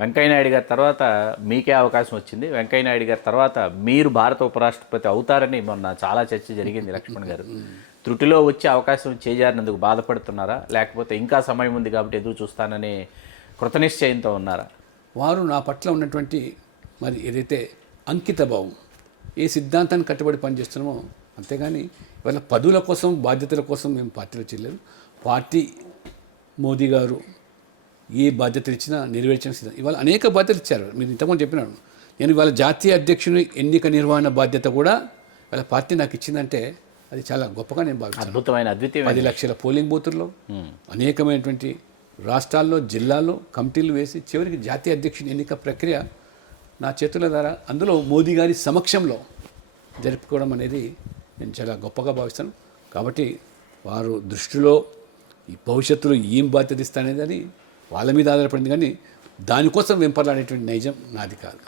వెంకయ్యనాయుడు గారి తర్వాత మీకే అవకాశం వచ్చింది. వెంకయ్యనాయుడు గారి తర్వాత మీరు భారత ఉపరాష్ట్రపతి అవుతారని మొన్న చాలా చర్చ జరిగింది లక్ష్మణ్ గారు. త్రుటిలో వచ్చే అవకాశం చేజారినందుకు బాధపడుతున్నారా? లేకపోతే ఇంకా సమయం ఉంది కాబట్టి ఎదురు చూస్తానని కృతనిశ్చయంతో ఉన్నారా? వారు నా పట్ల ఉన్నటువంటి మరి ఏదైతే అంకిత భావం, ఏ సిద్ధాంతాన్ని కట్టుబడి పనిచేస్తున్నామో, అంతేగాని ఇవాళ పదవుల కోసం బాధ్యతల కోసం మేము పార్టీలో చేయలేదు. పార్టీ మోదీ గారు ఏ బాధ్యతలు ఇచ్చినా నెరవేర్చిన సిద్ధం. ఇవాళ అనేక బాధ్యతలు ఇచ్చారు. మీరు ఇంతకుముందు చెప్పినాడు. నేను ఇవాళ జాతీయ అధ్యక్షుని ఎన్నిక నిర్వహణ బాధ్యత కూడా వాళ్ళ పార్టీ నాకు ఇచ్చిందంటే అది చాలా గొప్పగా నేను భావిస్తాను. అద్భుతమైన అద్వితీయమైన 10 లక్షల పోలింగ్ బూతుల్లో అనేకమైనటువంటి రాష్ట్రాల్లో జిల్లాల్లో కమిటీలు వేసి చివరికి జాతీయ అధ్యక్షుని ఎన్నిక ప్రక్రియ నా చేతుల ద్వారా అందులో మోదీ గారి సమక్షంలో జరుపుకోవడం అనేది నేను చాలా గొప్పగా భావిస్తాను. కాబట్టి వారు దృష్టిలో ఈ భవిష్యత్తులో ఏం బాధ్యత ఇస్తానేది అని వాళ్ళ మీద ఆధారపడింది, కానీ దానికోసం వెంపర్లాడేటువంటి నైజం నాది కాదు.